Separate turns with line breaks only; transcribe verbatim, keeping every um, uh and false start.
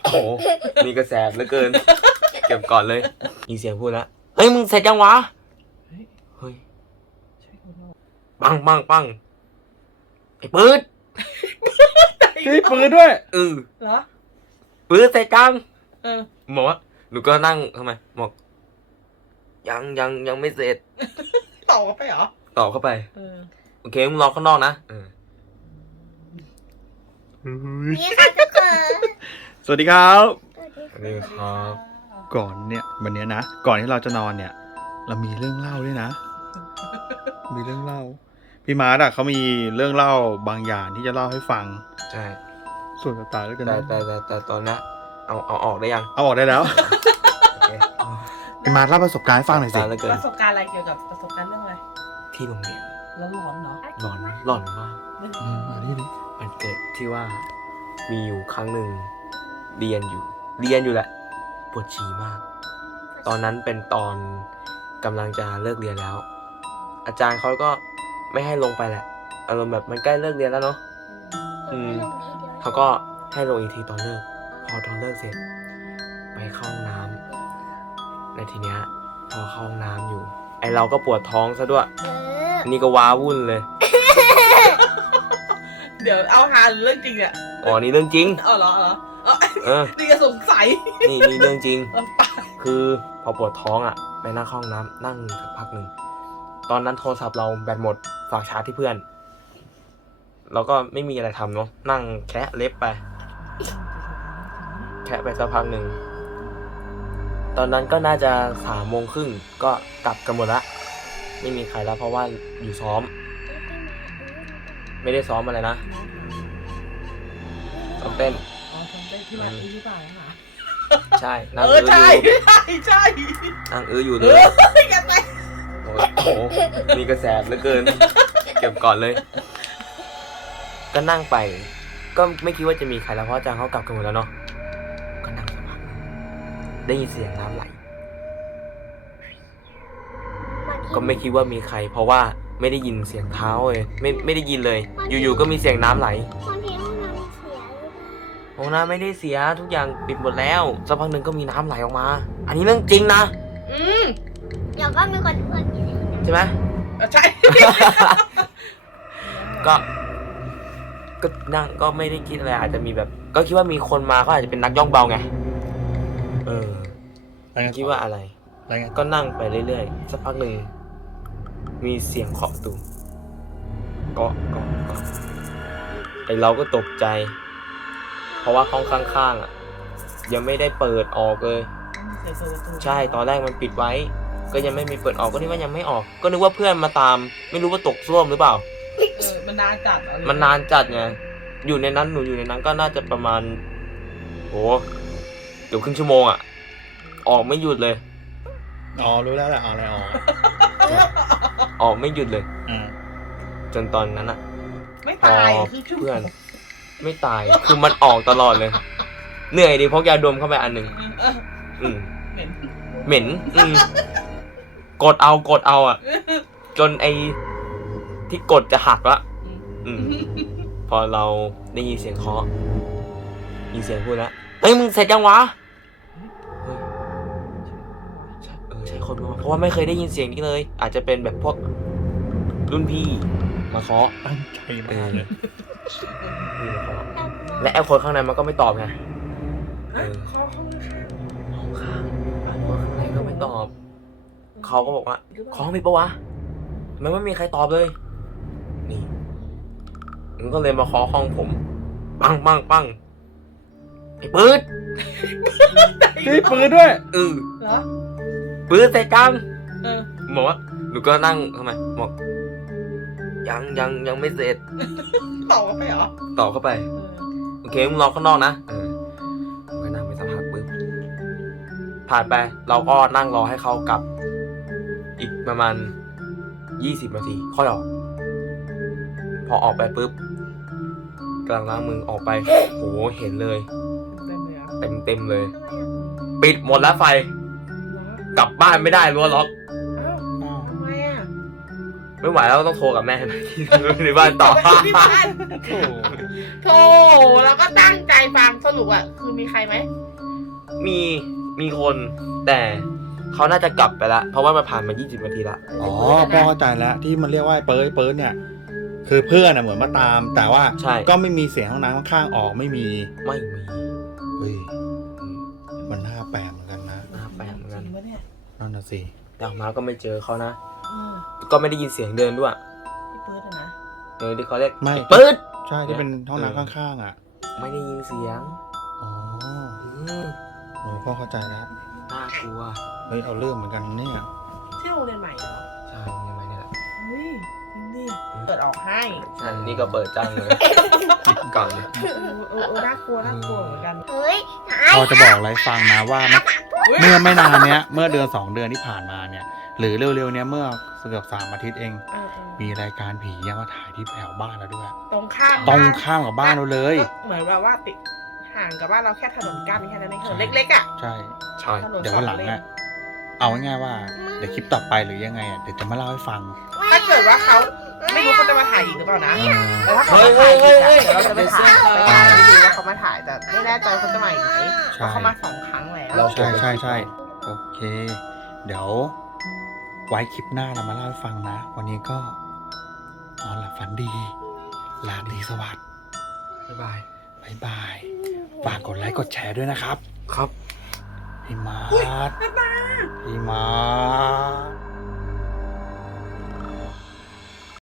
โอ้มีกระแสเหลือเกินเก็บก่อนเลยมีเสียงพูดแล้วเฮ้ยมึงเสร็จยังวะเฮ้ยปังปังปังไอ้ปื๊ด
ใช้ปืนด้วย
เออ
เหรอ
ปื๊ดเสร็จยัง
เออ
บอกว่าหนูก็นั่งทำไมบอกยังยังยังไม่เสร็จ
ต่อเข้าไปเหรอ
ต่อเข้าไป
เออ
โอเคมึงรอข้างนอกนะเออ
นี่ค่ะทุกคนสวัสดีครับ
สวัสดีครับ
ก่อนเนี่ยวันนี้นะก่อนที่เราจะนอนเนี่ยเรามีเรื่องเล่าด้วยนะมีเรื่องเล่าพี่มาร์ทอะเขามีเรื่องเล่าบางอย่างที่จะเล่าให้ฟัง
ใช่
ส่วนต่างๆแล้วกัน
แต่
นะ
แต่แต่แต่ตอนนี้เอาเอาออกได้ยัง
เอาออกได้แล้วพี่มาร์ทเล่าประสบการณ์ให้ฟังหน่อยสิ
ประสบการณ์อะไรเกี่ยวกับประสบการณ์เรื่องอะไร
ที่โรงเรียน
แล้วหลอนเนาะ
หลอนหลอนมาก
มาดิดิ
มันเกิดที่ว่ามีอยู่ครั้งหนึ่งเรียนอยู่เรียนอยู่แหละปวดฉี่มากตอนนั้นเป็นตอนกำลังจะเลิกเรียนแล้วอาจารย์เขาก็ไม่ให้ลงไปแหละอารมณ์แบบมันใกล้เลิกเรียนแล้วเนาะอืมเขาก็ให้ลงอีกทีตอนเลิกพอตอนเลิกเสร็จไปเข้าห้องน้ำในทีเนี้ยพอเข้าห้องน้ำอยู่ไอเราก็ปวดท้องซะด้วยนี่ก็ว้าวุ่นเลย
เดี๋ยวเอาหาเรื่องจริงเนี่ย
อ๋อนี่เรื่องจริง
อ๋อเหรอเหรอเออนี่ก็สงสัย
นี่นี่เรื่องจริงคือพอปวดท้องอ่ะไปนั่งเข้าห้องน้ำนั่งสักพักหนึ่งตอนนั้นโทรศัพท์เราแบตหมดฝากชาร์จที่เพื่อนเราก็ไม่มีอะไรทำเนาะนั่งแคะเล็บไปแคะไปสักพักหนึ่งตอนนั้นก็น่าจะสามโมงครึ่งก็กลับกันหมดละไม่มีใครแล้วเพราะว่าอยู่ซ้อมไม่ได้ซ้อมอะไรนะซ้อมเต้น
อ๋อซ้อมเต้นที่มาอีที่ป่าค่ะ
ใช่นั่ง
เออใช่ใช่ใช่
นั่งเอออยู่เลย
กันไป
โอ้โหมีกระแสเหลือเกินเก็บก่อนเลยก็นั่งไปก็ไม่คิดว่าจะมีใครแล้วเพราะอาจารย์เขากลับกันหมดแล้วเนาะก็นั่งสักพักได้ยินเสียงน้ำไหลก็ไม่คิดว่ามีใครเพราะว่าไม่ได้ยินเสียงเท้าเลยไม่ไม่ได้ยินเลยอยู่ๆก็มีเสียงน้ำไหลห้องน้ำไม่ได้เสียทุกอย่างปิดหมดแล้วสักพักหนึ่งก็มีน้ำไหลออกมาอันนี้เรื่องจริงนะ
อืม
เดี๋ยวก็มีคนพูด
ใช่ไหม
ใช่
ก็ก็นั่งก็ไม่ได้คิดอะไรอาจจะมีแบบก็คิดว่ามีคนมาก็อาจจะเป็นนักย่องเบาไงเออคิดว่าอะไรก็นั่งไปเรื่อยๆสักพักหนึ่งมีเสียงเคาะประตูก็ก็ก็ไอเราก็ตกใจเพราะว่าห้องข้างๆอ่ะยังไม่ได้เปิดออกเลยใช่ตอนแรกมันปิดไว้ก็ยังไม่มีเปิดออกก็นึกว่ายังไม่ออกก็นึกว่าเพื่อนมาตามไม่รู้ว่าตกส้วมหรือเปล่า
เออมันนานจัด
มันนานจัดไงอยู่ในนั้นหนูอยู่ในนั้นก็น่าจะประมาณโหเดี๋ยวครึ่งชั่วโมงอ่ะออกไม่หยุดเลย
อ๋อรู้แล้วแหละอ๋ออะไรออก
ออกไม่หยุดเลยจนตอนนั้นอ่ะ
ไม่ตาย
เพื่อนไม่ตายคือมันออกตลอดเลยเหนื่อยดิพกยาดมเข้าไปอันหนึ่งอืมเหม็นอืมกดเอากดเอาอ่ะจนไอที่กดจะหักละอืมพอเราได้ยินเสียงเคาะยินเสียงพูดแล้วเฮ้ยมึงเสร็จยังวะเฮ้ยเออใช่คนมาเพราะว่าไม่เคยได้ยินเสียงนี้เลยอาจจะเป็นแบบพวกรุ่นพี่มาเคาะ
ตั้งใจมากเลย
และไอ้คนข้างในมันก็ไม่ตอบไง
เออข้อข้าง
ห้องข้างคนข้างในก็ไม่ตอบเขาก็บอกว่าของมีปะวะมันไม่มีใครตอบเลยนี่มันก็เลยมาเคาะห้องผมปังปังปังไอ้ปื๊ด
ใช้ปืนด้วย
เออ
เหรอ
ปื๊ดเสร็จจัง
เออ
บอกว่าหนูก็นั่งทำไมบอกยังยังยังไม่เสร็จ
ต่อเข้าไปเหรอ
ต่อเข้าไปโอเคมึงรอข้างนอกนะเออก็นั่งไปสักพักปึ๊บผ่านไปเราก็นั่งรอให้เขากลับอีกประมาณยี่สิบนาทีค่อยออกพอออกไปปุ๊บกำลังล้างมือออกไปโหเห็นเลยเต็มเต็มเลยปิดหมดแล้วไฟกลับบ้านไม่ได้รั้วล็อก
ทำไมอ่ะ
ไม่ไหวแล้วต้องโทรกับแม่ที่บ้านต่อ
โธ่แล้วก็ตั้งใจฟังสรุปอะคือมีใครไหม
มีมีคนแต่เขาน่าจะกลับไปละเพราะว่ามันผ่านมายี่สิบนาทีละ
อ๋อพ่อเข้าใจแล้วที่มันเรียกว่าไอ้เปิร์ดไอ้เปิร์ดเนี่ย คือเพื่อนอะเหมือนมาตาม แต่ว่า
ใช่
ก็ไม่มีเสียงห้องน้ำข้างๆออกไม่มี
ไม่มี
เฮ้ยมันน่าแปลกเหมือนกันนะ
น่าแปลกเหมือนกัน
จริงปะเนี่ย
นั่นน่ะสิ
แต่ออกมาก็ไม่เจอเขานะ
เออ
ก็ไม่ได้ยินเสียงเดินด้วย
พี่เปิดอะนะ
เออที่เขาเรียก
ไม่
เปิด
ใช่ที่เป็นห้องน้ำข้างๆอ่ะ
ไม่ได้ยินเสียง
อ๋อ
อืม
โอ้พ่อเข้าใจแล้ว
น่ากลัว
เฮ้ยเอาเรื่องเหมือนกันเนี่ย
ที่โรงเรียนใหม่เหรอ
ใช่ยังไงเนี่ยแหละ
เฮ้ยจริงดิเปิดออกให้
ใช่นี่ก็เปิดจังเลยก่อนเลย
เออเออเออน่ากลัวน่ากลัวเหมือนกัน
เฮ้ย
พอจะบอกอะไรให้ฟังนะว่าเมื่อไม่นานเนี้ยเมื่อเดือนสองเดือนที่ผ่านมาเนี่ย หรือเร็วๆเนี้ยเมื่อเกือบสามอาทิตย์เอง
เออเออ
มีรายการผียังมาถ่ายที่แถวบ้านเราด้วย
ตรงข้าม
ตรง
บ้าน
ข้ามกับบ้านเราเลย
ก็เหมือนแบบว่าติดห่างกับบ้านเราแค่ถนนกั้นแค่นั้นเองถนนเล็กๆอ่ะ
ใช่
ใช่
ถนน
เดี๋ยว
สอ
วัน
ง
หลัง
เลน
อะเอาง่ายๆว่าเดี๋ยวคลิปต่อไปหรือยังไงอะเดี๋ยวจะมาเล่าให้ฟัง
ถ้าเกิดว่าเขาไม่รู้เขาจะมาถ่ายอีกหรือเปล่านะ
เออ
แต่ถ้าเขามาถ่ายอีกอะเดี๋ยวเราจะไปถ่ายไปถ่ายให้ดูว่าเขามาถ่ายแต่ไม่แน่ใจเขาจะมาอีกไหมเพราะเขามาสองครั้งแล้ว
ใช่ใช่ใช่โอเค เดี๋ยว ไว้คลิปหน้าเรามาเล่าให้ฟังนะ วันนี้ก็นอนหลับฝันดีลาตรีสวัสดิ์
บ๊ายบาย
บายบาย ฝากกดไลค์กดแชร์ด้วยนะครับ
ครับ
พี่มาร์ทพี่มาร์ท